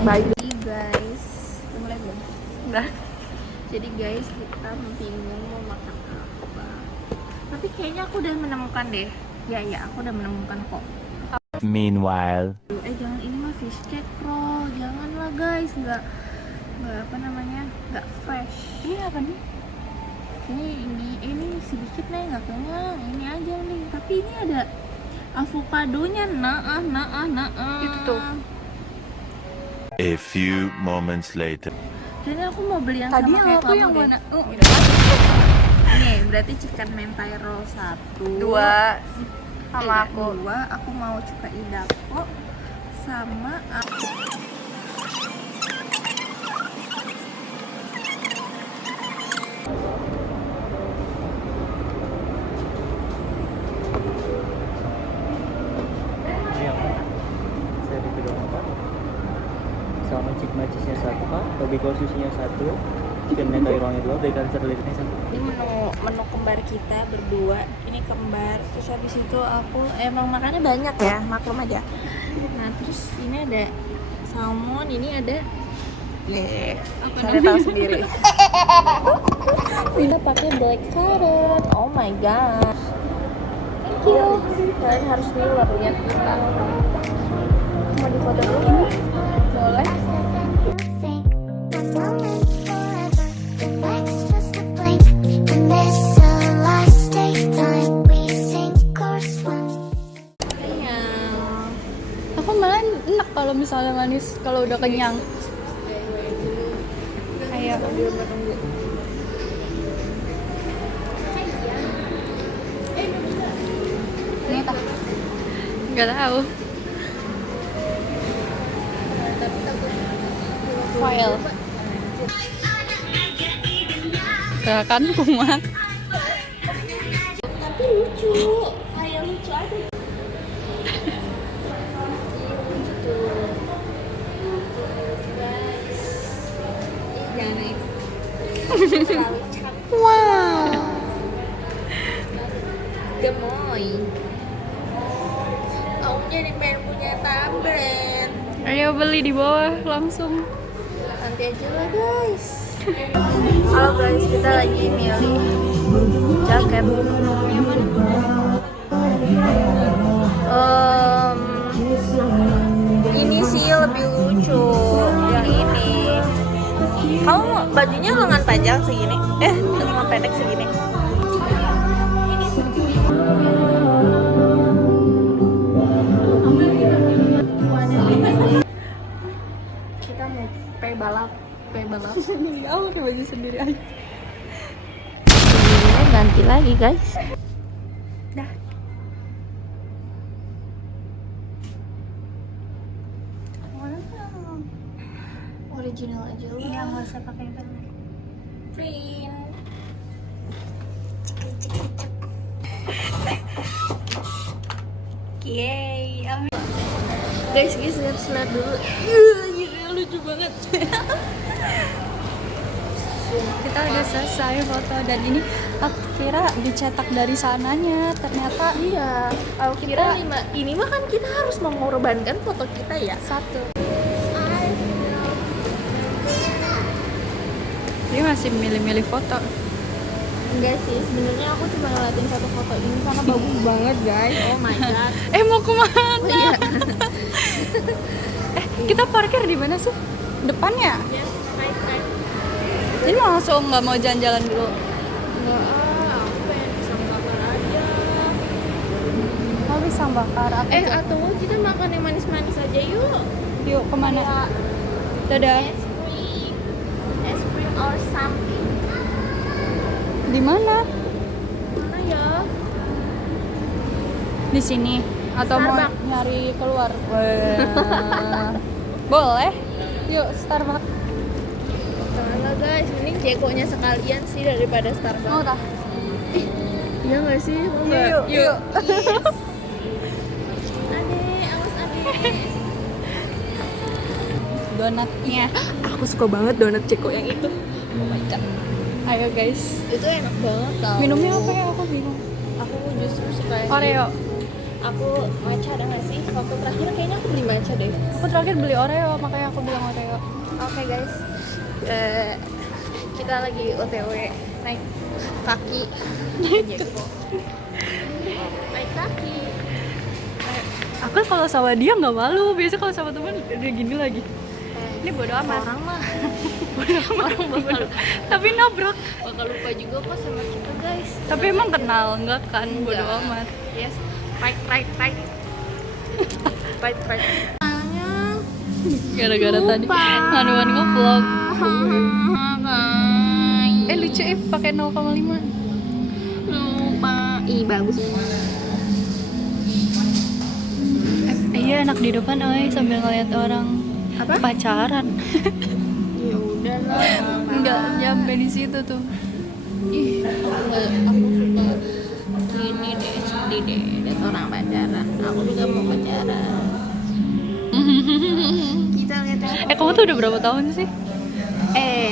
terbaik. Jadi guys, udah mulai belum? Udah. Jadi guys, kita bingung mau makan apa. Tapi kayaknya aku udah menemukan deh. Ya, aku udah menemukan kok. Meanwhile, Jangan, ini mah fish cake bro. Janganlah guys, nggak apa namanya, nggak fresh. Ini apa nih? Ini sedikit nih, nggak kenyang. Ini aja nih. Tapi ini ada avokadonya. Itu tuh. a few moments later. Jadi aku mau beli yang Tadi sama kayak aku kamu yang deh. mana? Nih, berarti chicken mentai roll 1. 2 sama aku. 2, aku mau cukai dapo sama Saya di kedua Pak. Salmon sigma cheese-nya 1 Pak, barbecue sushi-nya 1, chicken mentai roll-nya 2, bacon serlitnya 1. ini menu kembar kita berdua. Ini kembar. Terus habis itu aku emang makannya banyak ya, maklum aja. Nah, terus ini ada salmon, ini ada saya tahu sendiri. Kita pakai black currant. Oh my god. Thank you. Kalian harus lihat kita. Mau difoto dulu ini? Boleh. Aku malah enak kalau misalnya manis kalau udah kenyang. Ayo. Ini tak? Gak tahu. File. Gak kan kumat. Tapi lucu. Kayak lucu aja. Wow. Gemoy. Aku jadi pengen punya tablet. Ayo beli di bawah langsung. Nanti aja lah guys. Halo guys, kita lagi milih jaket. Ini sih lebih lucu yang ini. Kamu bajunya lengan panjang segini? Lengan pendek segini. Kita mau balap. Ya, aku pakai baju sendiri aja. Ini ganti lagi guys. Dah. Original aja lu. Iya, nggak usah pakai banner. Print. Cek. Yeay. Guys, lihat dulu. Gila, lucu banget. Kita udah selesai foto dan ini aku kira dicetak dari sananya, ternyata Iya, aku kira ini mah kan kita harus mengorbankan foto kita ya. satu. Dia masih milih-milih foto. Enggak sih, sebenarnya aku cuma ngeliatin satu foto ini karena bagus banget guys. Oh my god. Mau kemana? Oh, iya. Kita parkir di mana sih? Depannya? Yes, right. Ini langsung nggak mau jalan-jalan dulu. Enggak, aku pengen pisang bakar aja. Mau pisang bakar apa? Atau kita makan yang manis-manis aja yuk. Yuk kemana? Dadah. Es krim or something. Di mana? Mana ya? Di sini atau Starbucks. mau nyari keluar? Boleh. Yuk Starbucks. Janganlah guys, mending Ceko-nya sekalian sih daripada Starbucks. Mau tak? Iya nggak sih? Mau nggak? Yuk. Adek, awas adek. Donatnya. Aku suka banget donat Ceko yang itu. Oh my god. Ayo guys. Itu enak banget tau. Minumnya apa ya? Aku bingung. Aku justru suka yang Oreo. Aku matcha ada nggak sih? Waktu terakhir kayaknya aku beli matcha deh. Aku terakhir beli Oreo, makanya aku bilang Oreo. Oke guys, kita lagi OTW naik kaki. Naik kaki. Aku kalau sama dia nggak malu, biasa kalau sama teman udah gini lagi. Ini bodo amat. Orang mah Orang bakal, tapi nabrak. bakal lupa juga kok sama kita guys. Tapi emang kenal nggak kan? Bodo Enggak. amat. Yes, right. Gara-gara tadi Hanuman nge-vlog. Lucu pakai 0,5. Lupa. Ih bagus. Iya enak di depan sambil ngeliat orang pacaran. Ya udah lah. Nggak nyampe di situ tuh. Ih, Aku suka gini deh, sedih deh, lihat orang pacaran. Aku juga mau pacaran. Kita lihat yang kamu tuh udah berapa tahun sih?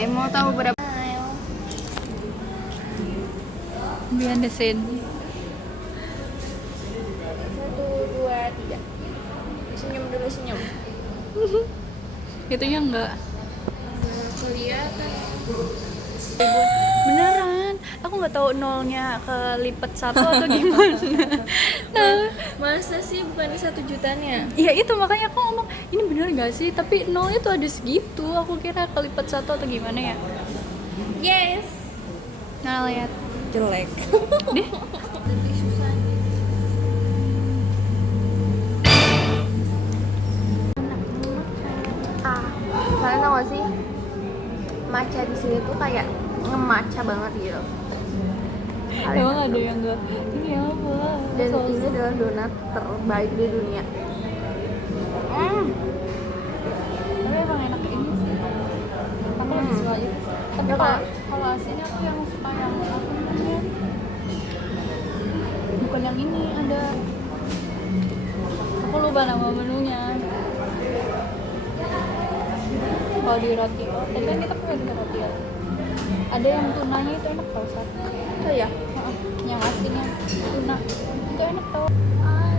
mau tahu berapa? Behind the scene. 1, 2, 3. Senyum dulu senyum. Itunya enggak. Kelihatan. Beneran, aku nggak tahu nolnya kelipet 1 atau gimana. Nah, Masa sih bukan 1 jutanya? ya itu makanya aku ngomong ini bener nggak sih? Tapi nolnya tuh ada segitu. Aku kira kelipet 1 atau gimana ya. Yes. Nah lihat jelek. Deh. Kalian tau gak sih? Matcha di sini tuh kayak nge-matcha banget gitu. Emang ada yang enggak? Ini apa? Dan ini adalah donat terbaik di dunia. Tapi emang enak ini sih. Aku lebih suka itu. Tapi Ya, kalau asinnya aku yang suka yang apa namanya? Bukan yang ini, ada. Aku lupa nama menunya. Kalau di roti, tadi kan kita pernah di roti ya. Ada yang tunanya itu enak tau Sat. Oh ya? Yang asinnya tuna itu enak tau.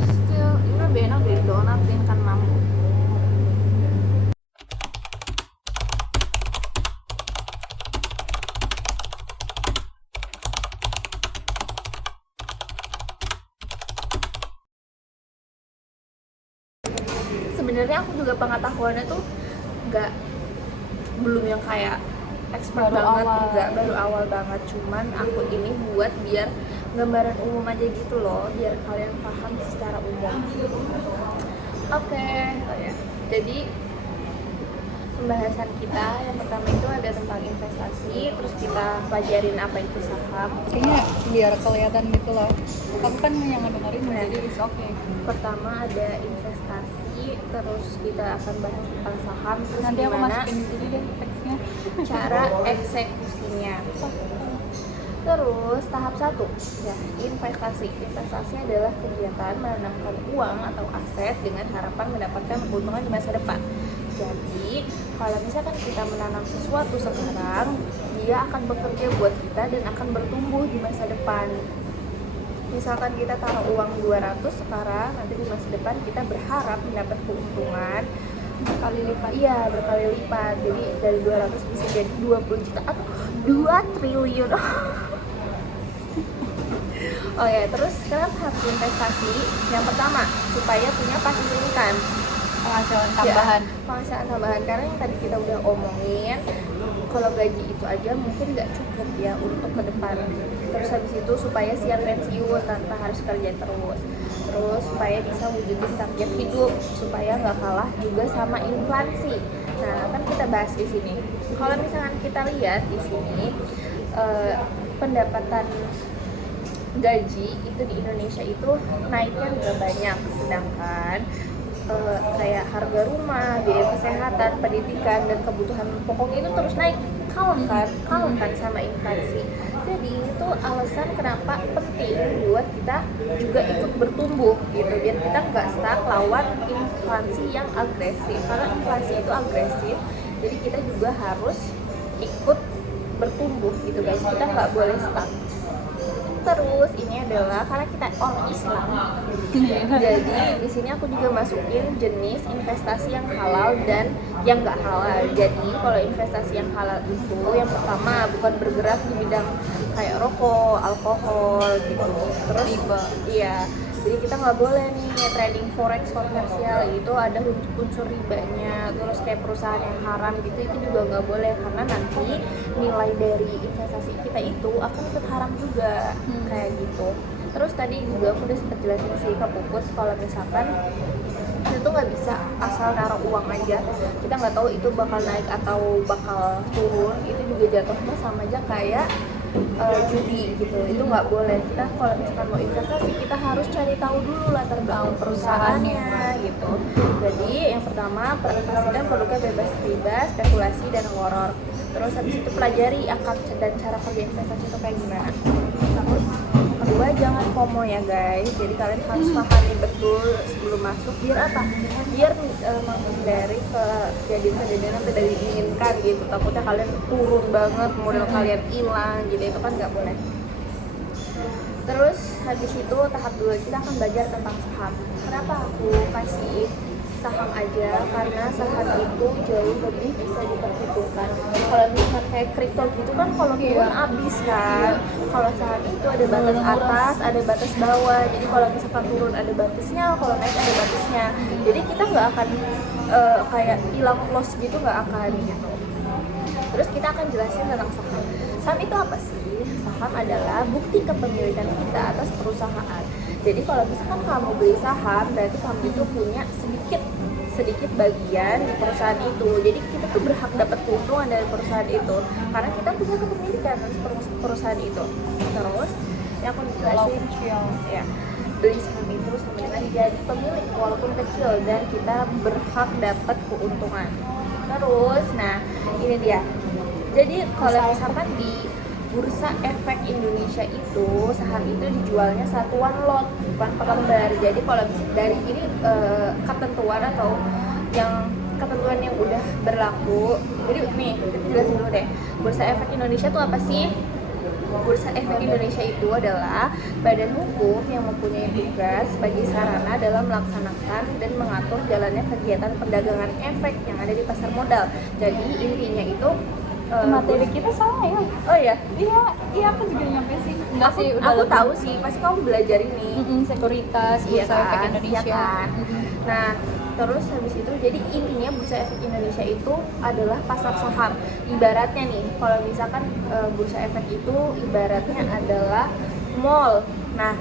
Still, ini lebih enak dari donat dan ikan mampu. Sebenarnya aku juga pengetahuannya tuh belum yang kayak expert Baru banget, awal. enggak, baru awal banget. Cuman aku ini buat biar gambaran umum aja gitu loh, biar kalian paham secara umum. Oke, oh ya. Jadi pembahasan kita yang pertama itu ada tentang investasi, terus kita pelajarin apa itu saham. Kayaknya biar kelihatan gitu loh. Aku kan yang ngedengerin jadi is okay. Pertama ada investasi, terus kita akan bahas tentang saham, terus Nanti aku gimana masukin di sini deh teksnya. cara eksekusinya. Terus tahap 1 ya, investasi. Investasi adalah kegiatan menanamkan uang atau aset dengan harapan mendapatkan keuntungan di masa depan. Jadi kalau misalkan kita menanam sesuatu sekarang, dia akan bekerja buat kita dan akan bertumbuh di masa depan. Misalkan kita taruh uang 200 sekarang, nanti di masa depan kita berharap mendapat keuntungan Berkali lipat. iya, berkali lipat. Jadi dari 200 bisa jadi 20 juta atau 2 triliun. Oh ya, terus kenapa harus investasi? Yang pertama, supaya punya passive income, Penghasilan tambahan. ya, penghasilan tambahan. Karena yang tadi kita udah omongin, kalau gaji itu aja mungkin nggak cukup ya untuk ke depan. Terus habis itu supaya siap pensiun tanpa harus kerja terus. Terus supaya bisa wujudin target hidup, supaya nggak kalah juga sama inflasi. Nah, kan kita bahas di sini. Kalau misalkan kita lihat di sini, pendapatan gaji itu di Indonesia itu naiknya nggak banyak, sedangkan kayak harga rumah, biaya kesehatan, pendidikan, dan kebutuhan pokok itu terus naik, kalah kan sama inflasi. Jadi itu alasan kenapa penting buat kita juga ikut bertumbuh gitu, biar kita nggak stuck lawan inflasi yang agresif. Karena inflasi itu agresif, jadi kita juga harus ikut bertumbuh gitu guys, kita nggak boleh stuck. Terus ini adalah karena kita orang Islam, jadi di sini aku juga masukin jenis investasi yang halal dan yang nggak halal. Jadi kalau investasi yang halal itu yang pertama bukan bergerak di bidang kayak rokok, alkohol gitu. Terus iya, jadi kita nggak boleh nih trading forex komersial itu ada unsur ribanya. Terus kayak perusahaan yang haram gitu itu juga nggak boleh, karena nanti nilai dari investasi kita itu akan ikut haram juga kayak gitu. Terus tadi juga aku udah sempat jelasin sih ke Puput kalau misalkan itu tuh nggak bisa asal naruh uang aja, kita nggak tahu itu bakal naik atau bakal turun. Itu juga jatuhnya sama aja kayak judi gitu, itu nggak boleh. Kita kalau misalkan mau investasi kita harus cari tahu dulu latar belakang perusahaannya gitu. Jadi yang pertama investasi produknya bebas riba, spekulasi dan ngoror. Terus habis itu pelajari akad dan cara kerja investasi itu kayak gimana. Terus kedua jangan FOMO ya guys, jadi kalian harus pahami betul sebelum masuk biar apa? Biar menghindari kejadian-kejadian yang tidak diinginkan gitu. Takutnya kalian turun banget, modal kalian hilang gitu, itu kan nggak boleh. Terus habis itu tahap 2 kita akan belajar tentang saham. Kenapa aku kasih saham aja? Karena saham itu jauh lebih bisa diperhitungkan. Kalau misalkan kayak kripto gitu kan kalau turun habis kan. Kalau saham itu ada batas atas, ada batas bawah. Jadi kalau misalkan turun ada batasnya, kalau naik ada batasnya. Jadi kita nggak akan kayak hilang loss gitu, nggak akan gitu. Terus kita akan jelasin tentang saham. Saham itu apa sih? Saham adalah bukti kepemilikan kita atas perusahaan. Jadi kalau misalkan kamu beli saham, berarti kamu itu punya sedikit bagian di perusahaan itu. Jadi kita tuh berhak dapat keuntungan dari perusahaan itu karena kita punya kepemilikan atas perusahaan itu. Terus yang aku jelasin ya, beli saham itu sama dengan jadi pemilik walaupun kecil dan kita berhak dapat keuntungan. Terus, nah ini dia. Jadi kalau misalkan di Bursa Efek Indonesia itu saham itu dijualnya satuan lot bukan per lembar. Jadi kalau dari ini ketentuan atau ketentuan yang udah berlaku. Jadi nih kita jelasin dulu deh. Bursa Efek Indonesia itu apa sih? Bursa Efek Indonesia itu adalah badan hukum yang mempunyai tugas sebagai sarana dalam melaksanakan dan mengatur jalannya kegiatan perdagangan efek yang ada di pasar modal. Jadi intinya itu materi kita salah ya? Oh ya? Iya aku juga nyampe sih. Enggak sih, udah aku lebih. tahu sih, pasti kamu belajar ini. Sekuritas, Iya Bursa Efek kan? Indonesia. Iya kan? Nah, terus habis itu jadi intinya Bursa Efek Indonesia itu adalah pasar saham. Ibaratnya nih, kalau misalkan Bursa Efek itu ibaratnya adalah mall. Nah,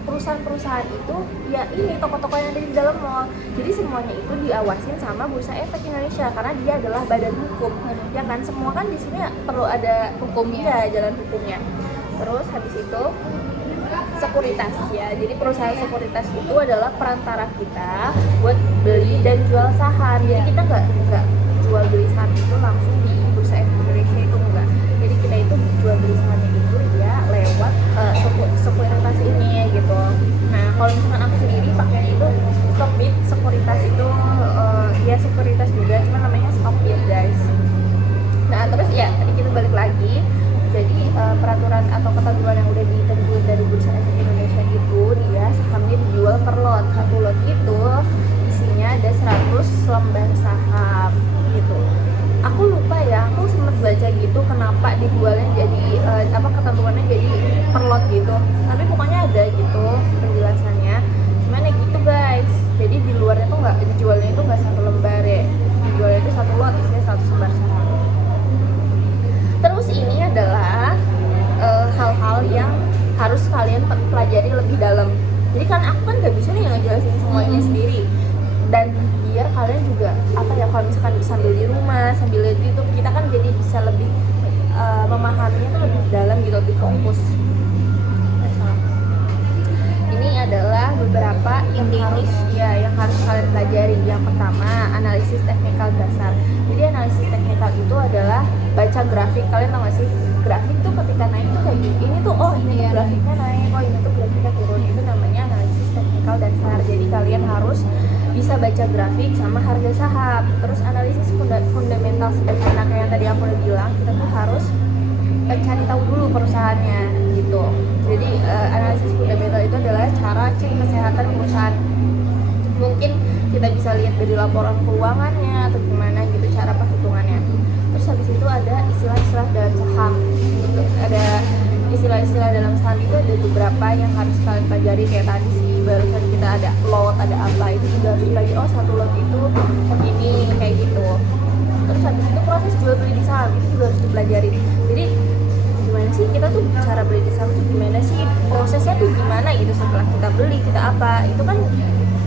perusahaan-perusahaan itu ya ini toko-toko yang ada di dalam mall. Jadi semuanya itu diawasin sama Bursa Efek Indonesia karena dia adalah badan hukum. Ya kan, semua kan di sini perlu ada hukumnya, jalan hukumnya. Terus habis itu sekuritas ya. Jadi perusahaan sekuritas itu adalah perantara kita buat beli dan jual saham. Jadi kita nggak jual beli saham itu langsung di Bursa Efek Indonesia itu enggak. Jadi kita itu jual beli sahamnya itu ya lewat sekuritas ini gitu. Nah kalau misalkan aku sendiri pakainya itu Stockbit sekuritas itu ya sekuritas juga, cuma namanya Stockbit guys. Nah terus ya tadi kita balik lagi. Jadi peraturan atau ketentuan yang udah ditentuin dari Bursa Efek Indonesia itu dia sahamnya dijual per lot. Satu lot itu isinya ada 100 lembar saham gitu. Aku lupa ya, aku sempat baca gitu kenapa dijualnya jadi ketentuannya jadi per lot gitu. Tapi pokoknya ada gitu penjelasannya. Cuman ya gitu guys. Jadi di luarnya tuh dijualnya itu nggak satu lembar ya. Dijualnya itu satu lot isinya 100 lembar saham. Terus ini adalah hal-hal yang harus kalian pelajari lebih dalam. Jadi kan aku kan nggak bisa nih ngejelasin semuanya sendiri. Dan biar kalian juga kalau misalkan sambil di rumah, sambil lihat YouTube, kita kan jadi bisa lebih memahaminya tuh lebih dalam gitu, lebih fokus. Ini adalah beberapa yang harus kalian pelajari. Yang pertama, analisis teknikal dasar. Jadi analisis teknikal itu adalah baca grafik. Kalian tahu nggak sih, grafik tuh ketika naik tuh kayak gini. Ini tuh ini grafiknya naik, ini tuh grafiknya turun. Itu namanya analisis teknikal dasar. Jadi kalian harus bisa baca grafik sama harga saham. Terus analisis fundamental sederhana kayak yang tadi aku udah bilang, kita tuh harus cari tahu dulu perusahaannya gitu. Jadi analisis fundamental itu adalah cara cek kesehatan perusahaan. Mungkin kita bisa lihat dari laporan keuangannya atau gimana gitu cara perhitungannya. Terus habis itu ada istilah-istilah dalam saham. Gitu. Ada istilah-istilah dalam saham itu ada beberapa yang harus kalian pelajari, kayak tadi sih barusan kita ada lot, ada apa, itu juga harus pelajari. Oh, satu lot itu ini kayak gitu. Terus habis itu proses jual beli di saham itu juga harus dipelajari. Jadi gimana sih kita tuh cara beli di saham tuh gimana sih, prosesnya tuh gimana gitu setelah kita beli, kita apa, itu kan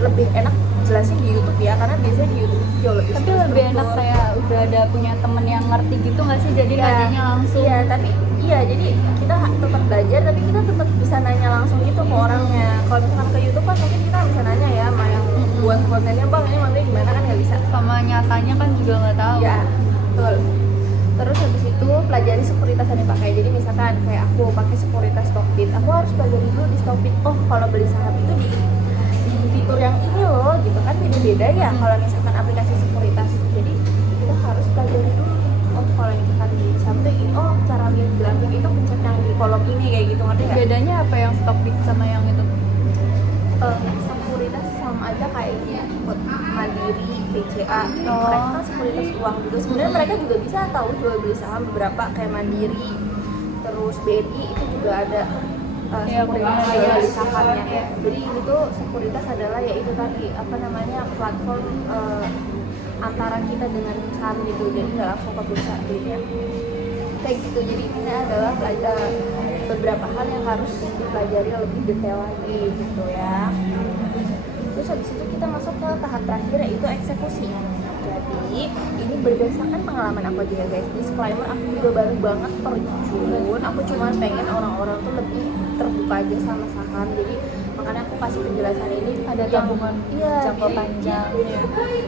lebih enak jelasin di YouTube ya, karena biasanya di YouTube jauh lebih Tapi lebih enak kayak udah ada punya temen yang ngerti gitu nggak sih, jadi nanyanya langsung. Iya, tapi jadi kita tetap belajar, tapi kita tetap bisa nanya langsung gitu ke orangnya. Kalau misalkan ke YouTube kan mungkin kita bisa nanya ya sama yang buat kontennya, bang ini kontennya gimana, kan nggak bisa. Sama nyatanya kan juga nggak tahu. Ya, betul. Terus habis itu pelajari sekuritas yang dipakai. Jadi misalkan kayak aku pakai sekuritas Stockbit, aku harus pelajari dulu di Stockbit. Oh, kalau beli saham itu di fitur yang ini loh, gitu kan beda-beda ya. Kalau misalkan aplikasi sekuritas, jadi kita harus pelajari dulu. Oh, kalau misalkan di saham itu ini, oh cara lihat grafik itu pencet yang di kolom ini kayak gitu, ngerti nggak? Bedanya apa yang Stockbit sama yang itu? Sekuritas sama aja kayak Mandiri, BCA, Oh. mereka kan sekuritas uang juga. Sebenarnya mereka juga bisa tahu jual beli saham beberapa kayak Mandiri, terus BNI itu juga ada sekuritas jual beli sahamnya. Jadi itu sekuritas adalah yaitu tadi apa namanya platform antara kita dengan saham gitu. Jadi nggak langsung ke bursa belinya. Kayak gitu. Jadi ini adalah beberapa hal yang harus dipelajari lebih detail lagi gitu ya. Terus habis itu kita masuk ke tahap terakhir, yaitu eksekusi. Jadi ini berdasarkan pengalaman aku aja ya guys. Disclaimer, aku juga baru banget terjun. Aku cuma pengen orang-orang tuh lebih terbuka aja sama saham. Jadi makanya aku kasih penjelasan ini. Ada tabungan jangka panjang.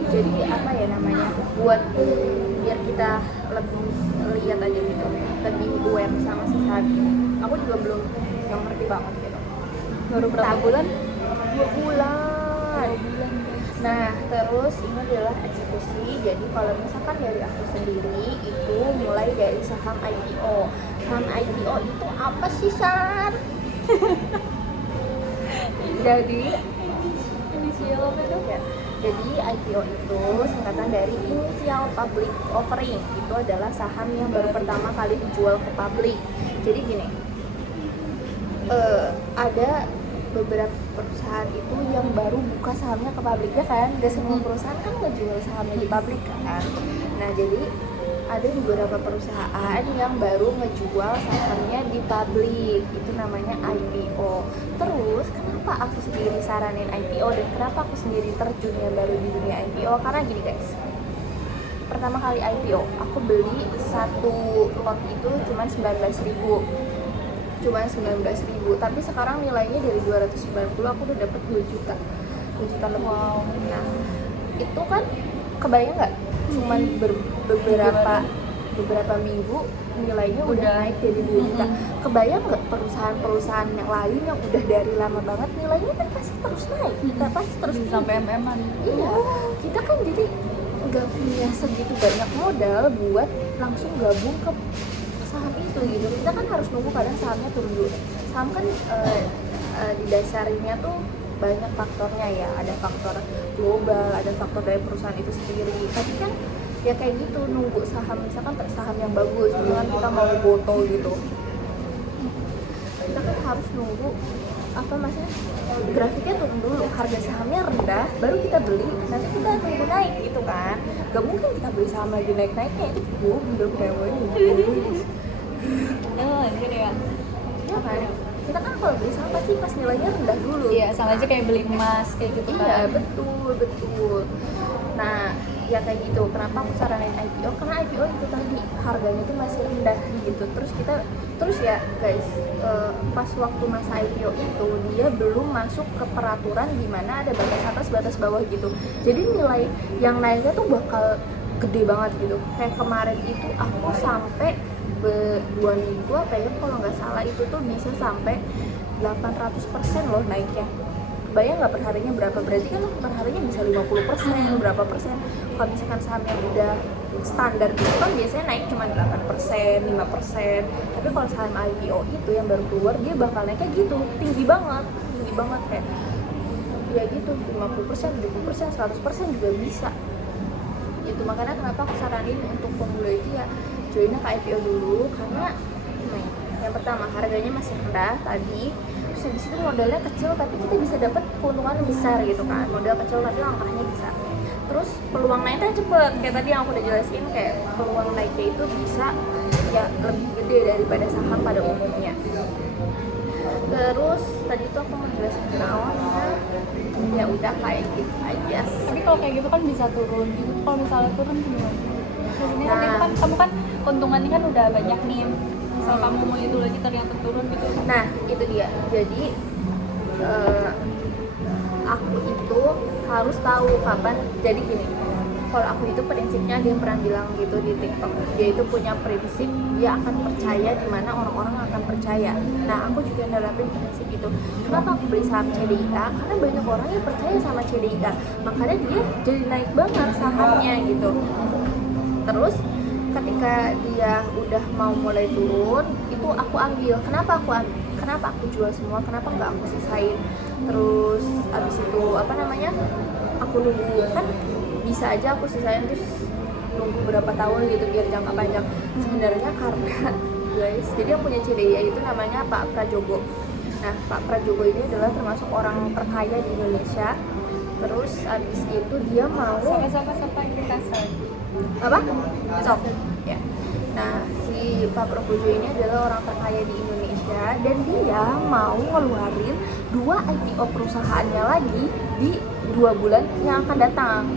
Jadi apa ya namanya, buat biar kita lebih lihat aja gitu, lebih aware sama si saham. Aku juga belum yang ngerti banget gitu. Baru berapa bulan? 2 bulan. Nah, terus ini adalah eksekusi. Jadi kalau misalkan dari aku sendiri itu mulai dari saham IPO. Saham IPO itu apa sih, Sar? Jadi inisial apa itu ya? Jadi IPO itu singkatan dari Initial Public Offering. Itu adalah saham yang baru pertama kali dijual ke publik. Jadi gini, ada beberapa perusahaan itu yang baru buka sahamnya ke publik ya kan, gak semua perusahaan kan ngejual sahamnya di publik kan. Nah jadi ada beberapa perusahaan yang baru ngejual sahamnya di publik, itu namanya IPO. Terus kenapa aku sendiri saranin IPO dan kenapa aku sendiri terjun yang baru di dunia IPO? Karena gini guys, pertama kali IPO aku beli satu lot itu cuma 19.000, tapi sekarang nilainya dari 290 aku udah dapet 2 juta lebih. Wow. Nah itu kan kebayang nggak, cuman beberapa minggu nilainya udah naik jadi 2 juta. Kebayang nggak perusahaan-perusahaan yang lain yang udah dari lama banget nilainya kan pasti terus naik, kita pasti terus sampai MM-an. Iya, kita kan jadi nggak punya segitu banyak modal buat langsung gabung ke saham itu gitu. Kita kan harus nunggu kadang sahamnya turun dulu. Saham kan didasarinya tuh banyak faktornya ya, ada faktor global, ada faktor dari perusahaan itu sendiri. Tapi kan ya kayak gitu, nunggu saham, misalkan saham yang bagus, misalkan kita mau goto gitu, kita kan harus nunggu apa maksudnya grafiknya turun dulu, harga sahamnya rendah baru kita beli, nanti kita tunggu naik gitu kan. Gak mungkin kita beli saham lagi naik-naiknya, itu udah Anjir ya. ya kan, kita kan kalau beli saham pasti pas nilainya rendah dulu. Iya, sama aja kayak beli emas kayak gitu kan. Iya, betul. Nah, ya kayak gitu. Kenapa aku saranin IPO? Karena IPO itu tadi harganya tuh masih rendah gitu. Terus ya guys, pas waktu masa IPO itu dia belum masuk ke peraturan di mana ada batas atas, batas bawah gitu. Jadi nilai yang naiknya tuh bakal gede banget gitu. Kayak kemarin itu aku sampai 2 minggu apa ya, kalau nggak salah itu tuh bisa sampai 800% loh naiknya. Bayang nggak perharinya berapa? Berarti kan perharinya bisa 50%, berapa persen. Kalau misalkan sahamnya udah standar itu kan biasanya naik cuma 8%, 5%. Tapi kalau saham IPO itu yang baru keluar dia bakal naik kayak gitu, tinggi banget kayak ya gitu 50%, 70%, 100% juga bisa. Itu makanya kenapa aku saranin untuk pemula itu ya joinnya ke IPO dulu, karena yang pertama harganya masih rendah tadi, terus habis itu modalnya kecil tapi kita bisa dapat keuntungan besar gitu kan. Modal kecil tapi langkahnya besar. Terus peluang naiknya cepet, kayak tadi yang aku udah jelasin, kayak peluang naiknya itu bisa ya lebih gede daripada saham pada umumnya. Terus tadi tuh aku mau jelasin awalnya, ya udah kayak gitu aja. Tapi kalau kayak gitu kan bisa turun gitu. Kalau misalnya turun gimana? Maksudnya kan itu kan kamu kan keuntungannya kan udah banyak nih. Misal kamu mau itu lagi ternyata turun gitu. Nah itu dia. Jadi aku itu harus tahu kapan. Jadi gini, kalau aku itu prinsipnya, dia pernah bilang gitu di TikTok, dia itu punya prinsip dia akan percaya di mana orang-orang akan percaya. Nah aku juga nerapin prinsip itu. Kenapa aku beli saham CDIA? Karena banyak orang yang percaya sama CDIA, makanya dia jadi naik banget sahamnya gitu. Terus ketika dia udah mau mulai turun, itu aku ambil. Kenapa aku jual semua? Kenapa nggak aku sisain? Terus abis itu aku nunggu, kan bisa aja aku sisain terus nunggu berapa tahun gitu biar jangka panjang. Sebenarnya karena guys, jadi yang punya CDIA itu namanya Pak Prajogo. Nah Pak Prajogo ini adalah termasuk orang terkaya di Indonesia. Terus abis itu dia mau Siapa kita apa? Sok. Ya. Nah, si Pak Prabowo ini adalah orang terkaya di Indonesia dan dia mau ngeluarin 2 IPO perusahaannya lagi di 2 bulan yang akan datang.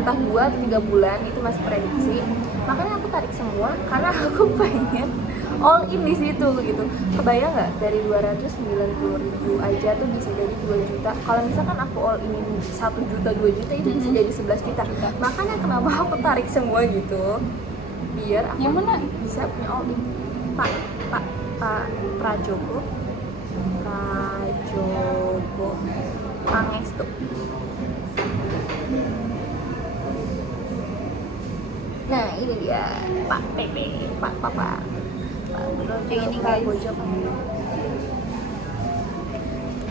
Entah 2 atau 3 bulan, itu masih prediksi. Makanya aku tarik semua karena aku pengen all in di situ gitu. Kebayang nggak dari 290.000 aja tuh bisa jadi 2 juta. Kalau misalkan aku all in 1 juta, 2 juta itu bisa jadi 11 juta. Makanya kenapa aku tarik semua gitu, biar aku yang mana? bisa punya all in. Pak Prajogo Pangestu. Nah ini dia Pak PP, Pak Papa. Ini guys.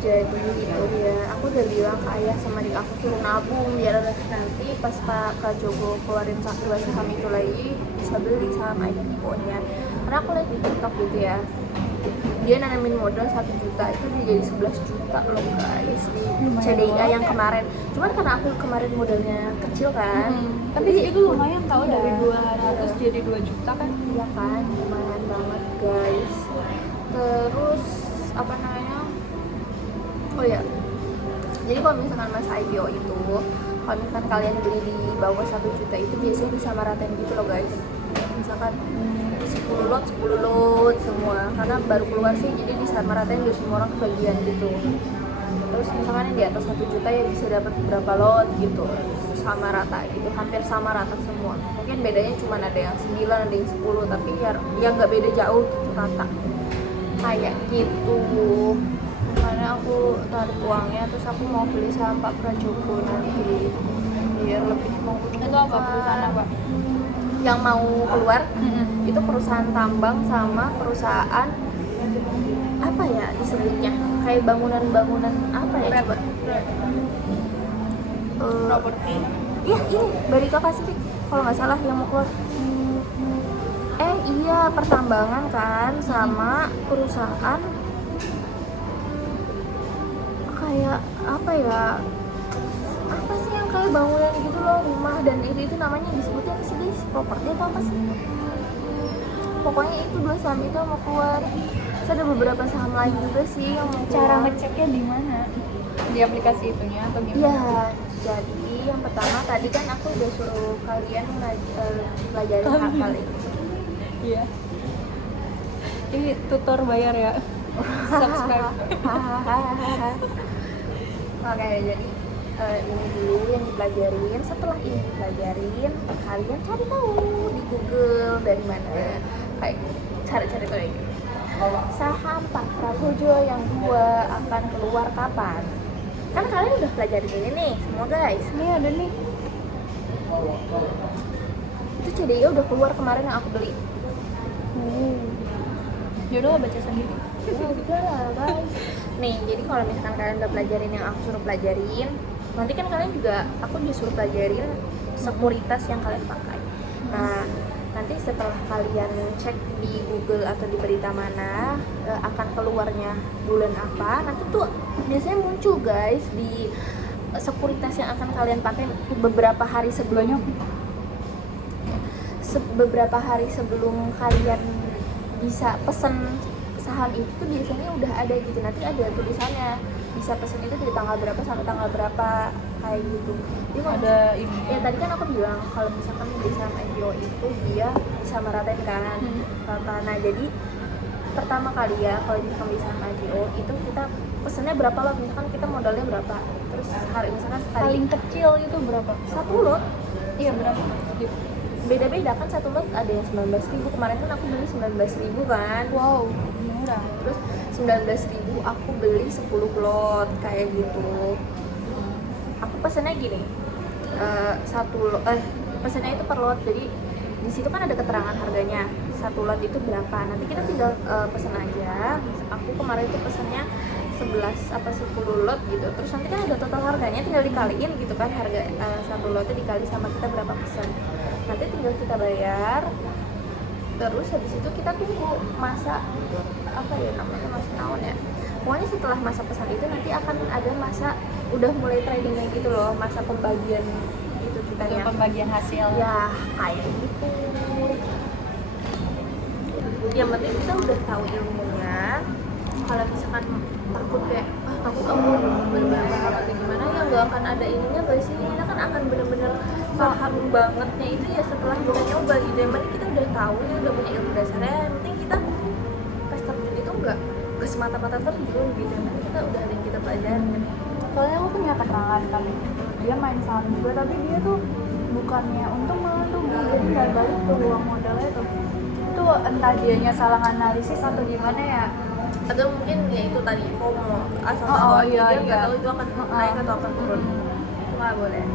Jadi itu dia, aku udah bilang ke ayah sama adik aku suruh nabung biar nanti pas Pak Prajogo keluarin 2 saham itu lagi bisa beli saham IPO-nya. Karena aku lihat di TikTok gitu ya, dia nanamin modal 1 juta itu dia jadi 11 juta loh guys di CDIA yang kemarin. Cuman karena aku kemarin modalnya kecil kan, Tapi itu lumayan tahu iya, dari 200 jadi 2 juta kan. iya kan, lumayan banget guys. Terus oh ya, jadi kalau misalkan masa IPO itu, kalau misalkan kalian beli di bawah 1 juta itu biasanya disamaratain gitu loh guys. Misalkan 10 lot semua, karena baru keluar sih, jadi disamaratain biar semua orang kebagian gitu. Terus misalkan yang di atas 1 juta ya bisa dapat beberapa lot gitu, sama rata gitu, hampir sama rata semua. Mungkin bedanya cuma ada yang 9, ada yang 10, tapi ya nggak beda jauh gitu, rata kayak gitu. Makanya aku tarik uangnya, terus aku mau beli saham Pak Prajogo nanti biar lebih menguntungkan. Itu apa perusahaan apa? Yang mau keluar itu perusahaan tambang sama perusahaan apa ya disebutnya, kayak bangunan apa ya coba? Properti. Iya ini Barita Pasifik kalau nggak salah yang mau keluar. Iya pertambangan kan sama perusahaan kayak apa sih yang kayak bangunan gitu loh, rumah dan itu namanya disebutnya apa sih guys? Properti atau apa sih? Pokoknya itu 2 saham itu mau keluar. Terus ada beberapa saham lain juga sih yang mau keluar. Cara ngeceknya di mana? Di aplikasi itunya atau gimana? Iya, jadi yang pertama tadi kan aku udah suruh kalian pelajari hal ini. Iya. Ini tutor bayar ya. Subscribe. Oke, jadi ini dulu yang dipelajarin. Setelah ini dipelajarin, kalian cari tahu di Google dari mana, kayak cari-cari tahu gitu. Saham Pak Prabowo yang 2 akan keluar kapan? Kan kalian udah pelajarin ini nih semua guys. Ini ada nih. Itu CDI udah keluar kemarin yang aku beli. Ya udah baca sendiri. Ya udah lah guys. Nih jadi kalau misalkan kalian udah pelajarin yang aku suruh pelajarin, nanti kan kalian juga aku disuruh pelajarin sekuritas yang kalian pakai. Nah nanti setelah kalian cek di Google atau di berita mana akan keluarnya bulan apa, nanti tuh biasanya muncul guys di sekuritas yang akan kalian pakai beberapa hari sebelumnya. Beberapa hari sebelum kalian bisa pesen saham itu biasanya udah ada gitu, nanti ada tulisannya bisa pesen itu dari tanggal berapa sampai tanggal berapa kayak gitu. Jadi kalau Ada ini. ya tadi kan aku bilang kalau misalkan beli saham IPO itu dia bisa meratain kan rata. Nah jadi pertama kali ya kalau misalkan beli saham IPO itu kita pesennya berapa lot, misalkan kita modalnya berapa, terus hari misalkan Paling kecil itu berapa? satu lot Iya berapa? beda-beda kan, satu lot ada yang 19.000, kemarin kan aku beli 19.000 kan. Wow, murah. Terus 19.000 aku beli 10 lot kayak gitu. Aku pesennya gini, pesennya itu per lot, jadi di situ kan ada keterangan harganya satu lot itu berapa, nanti kita tinggal pesen aja. Aku kemarin itu pesennya 11 apa 10 lot gitu, terus nanti kan ada total harganya tinggal dikaliin gitu kan, harga satu lotnya dikali sama kita berapa pesen, nanti tinggal kita bayar. Terus habis itu kita tunggu masa apa ya namanya, masa naon ya, pokoknya setelah masa pesan itu nanti akan ada masa udah mulai tradingnya gitu loh, masa pembagian itu kita Itu ya, pembagian hasil. ya kayak gitu. Yang penting kita udah tahu ilmunya. Kalau misalkan takut kayak takut aku bener-bener paham atau gimana, ya nggak akan ada ininya guys, sih kita kan akan bener-bener paham bangetnya itu ya setelah kita nyoba gitu. Yang penting kita udah tahu ya, udah punya ilmu dasarnya. Yang penting kita pas terjun itu nggak semata-mata terjun gitu, yang penting kita udah ada yang kita pelajarin. Soalnya aku punya kenalan kan, dia main saham juga tapi dia tuh bukannya untung malah tuh jadi nggak balik tuh uang modalnya tuh. Itu entah dianya salah analisis atau gimana ya. Atau mungkin ya itu tadi FOMO, asal Oh, tahu iya, dia nggak iya. tahu itu akan naik atau akan turun. Itu nggak boleh.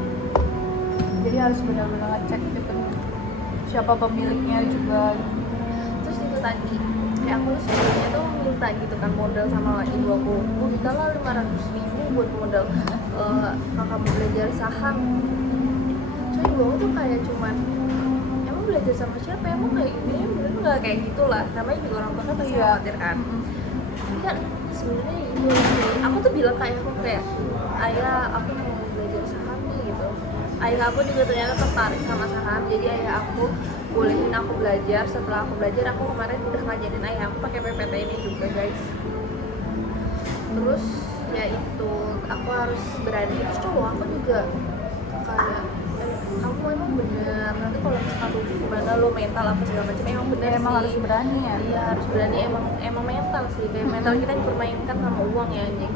Jadi harus benar-benar ngecek gitu siapa pemiliknya juga. Terus itu tadi kayak aku sebelumnya tuh minta gitu kan modal sama ibu aku, kita lah 500.000 buat modal kakak mau belajar saham. So ibu aku tuh kayak cuman emang belajar sama siapa, emang kayak gini, bener nggak kayak gitulah, namanya juga orang tua kan pasti khawatir kan. Tapi kan sebenarnya itu aku tuh bilang kayak aku kayak ayah aku mau belajar saham nih gitu. Ayah aku juga ternyata tertarik sama saham, jadi ayah aku bolehin aku belajar. Setelah aku belajar, aku kemarin udah ngajarin ayah aku pakai PPT ini juga guys. Terus ya itu aku harus berani. Terus cowok aku juga kayak kamu emang bener, nanti kalau misalkan lu gimana lo mental apa segala macam, emang bener Emang sih. harus berani ya. Iya harus berani, emang mental sih, kayak mental kita dipermainkan sama uang ya anjing.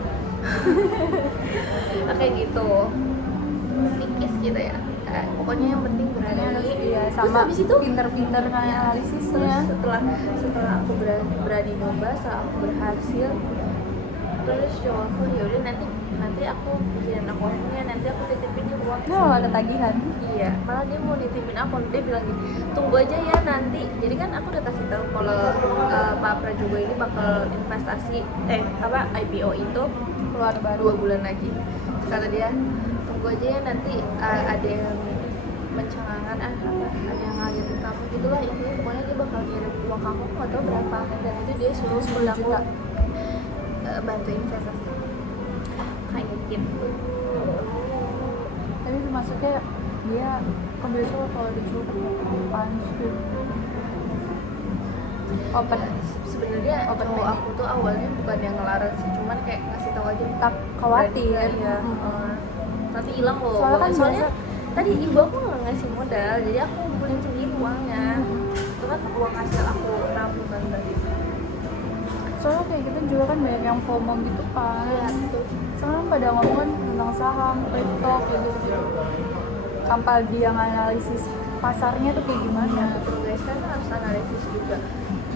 Nah, kayak gitu psikis gitu ya. Pokoknya yang penting berani. Iya, Terus sama habis itu pinter-pinter terus analisisnya. setelah aku berani nyoba, setelah aku berhasil, terus cowok aku yaudah nanti aku bikinin akunnya, nanti aku titipin dia uang. Oh, ada tagihan. Iya, malah dia mau nitipin akun, dia bilang gini, tunggu aja ya nanti. Jadi kan aku udah kasih tahu kalau Pak Prajogo ini bakal investasi IPO itu keluar baru 2 bulan lagi. Kata dia, tunggu aja ya nanti ada yang mencengangan ada yang ngagetin kamu gitulah, intinya pokoknya dia bakal ngirim uang kamu nggak tahu berapa, dan itu dia suruh 10 juta bantu investasi kayak gitu. Tapi maksudnya dia kan biasanya kalau disuruh panis gitu. Open. Sebenarnya cowok aku tuh awalnya bukan yang ngelarang sih, cuman kayak ngasih tahu aja Tak khawatir. ya. Nanti hilang loh. Soalnya kan tadi ibu aku nggak ngasih modal, jadi aku ngumpulin sendiri uangnya. Itu kan uang hasil aku nabung kan tadi. soalnya kayak gitu juga kan banyak yang FOMO gitu kan. Iya betul. Soalnya pada ngomong kan tentang saham, kripto kayak gitu. Tanpa dia nganalisis pasarnya tuh kayak gimana. Betul guys, kan harus analisis juga.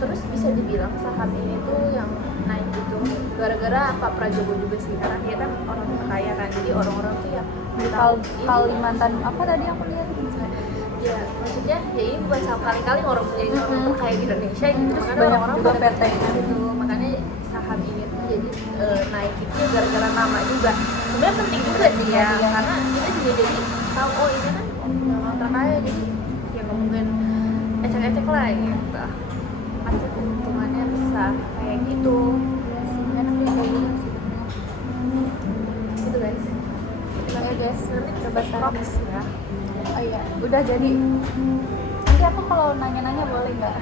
Terus bisa dibilang saham ini tuh yang naik gitu gara-gara Pak Prajogo juga sih, karena dia kan orang kaya kan, jadi orang-orang tuh ya Di Kalimantan apa tadi aku lihat? ya maksudnya ya ini bukan sekali-kali orang menjadi orang kayak di Indonesia gitu, makanya banyak orang-orang juga pada PT-nya gitu, makanya saham ini tuh jadi naik itu gara-gara nama juga. Sebenarnya penting juga sih ya, karena kita juga jadi tahu oh ini kan kontrak aja, jadi ya nggak mungkin ecek-ecek lah gitu, pasti keuntungannya besar kayak gitu. Enak ya kayak gitu gitu guys. Ya guys, nanti coba props ya. Oh iya, udah jadi. Nanti aku kalau nanya-nanya boleh nggak?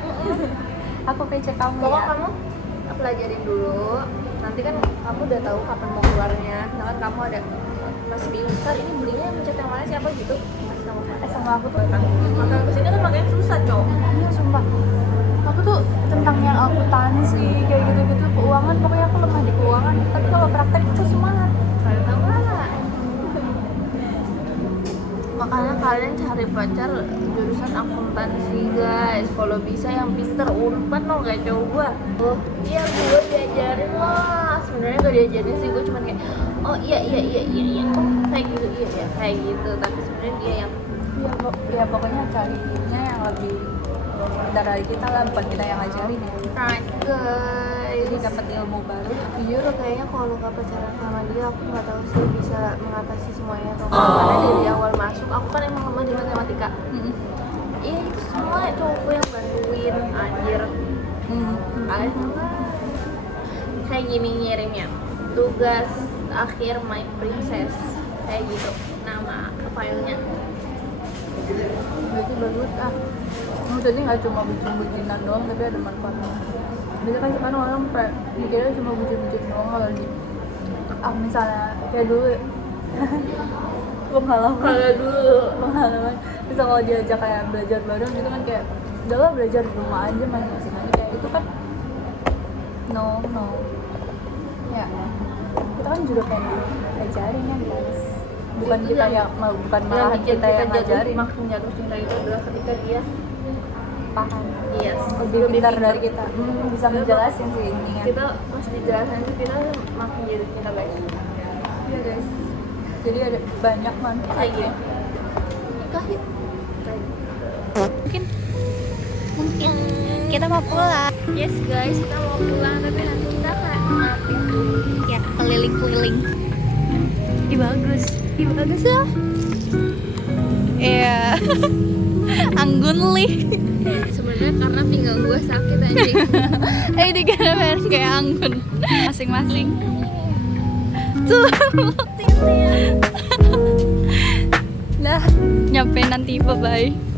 Aku PC kamu Pokoknya ya. kamu pelajarin dulu, nanti kan kamu udah tahu kapan mau keluarnya. Misalkan kamu ada masih bingung, "Ntar ini belinya mencet yang mana siapa gitu?" Kasih tahu aku. Sama aku tuh Makan kesini kan makanya susah cowok. iya sumpah. Aku tuh tentang yang akuntansi kayak gitu-gitu keuangan, pokoknya aku lemah di keuangan. Tapi kalau praktek itu semangat. Kalian tahu lah. Makanya kalian cari pacar jurusan akuntansi guys. Kalau bisa yang pinter, Unpad no gak coba. Oh iya gue diajarin lah. Sebenarnya gak diajarin sih, gue cuman kayak oh iya oh kayak gitu iya kayak gitu. Tapi sebenarnya dia yang Ya pokoknya carinya yang lebih dari kita lah, bukan kita yang ngajarin ya. right guys. Jadi dapat ilmu baru. Jujur kayaknya kalau nggak pacaran sama dia aku nggak tahu sih bisa mengatasi semuanya atau enggak. Karena dari awal masuk aku kan emang lemah di matematika. Iya itu semua cowokku yang bantuin anjir. Kalian kayak gini ngirimnya tugas akhir My Princess kayak gitu nama filenya. Berarti bagus ah. Maksudnya nggak cuma bucin-bucinan doang, tapi ada manfaatnya. Biasanya kan sekarang orang mikirnya cuma bucin-bucin doang. Kalau di misalnya kayak dulu pengalaman bisa kalau diajak kayak belajar bareng gitu kan, kayak udah lah belajar di rumah aja masing-masing aja, kayak itu kan no ya kita kan juga pengen ajarin kan guys, bukan Itu kita yang- bukan Yang malahan bikin kita yang jatuh, ngajarin. makin jatuh cinta itu adalah ketika dia Paham yes lebih pintar dari kita, bisa menjelasin sih intinya. kita pas dijelasin itu kita makin jatuh cinta guys. Iya guys, jadi ada banyak Kayak manfaatnya. gitu nikah yuk kayak gitu. Mungkin kita mau pulang Yes guys, kita mau pulang tapi nanti kita akan mampir dulu. ya, keliling-keliling. Ih bagus ya. Iya. Anggun lih. Sebenarnya karena pinggang gue sakit anjing. Digambar kayak anggun masing-masing. Tuh. Lah, nyampe nanti, bye-bye.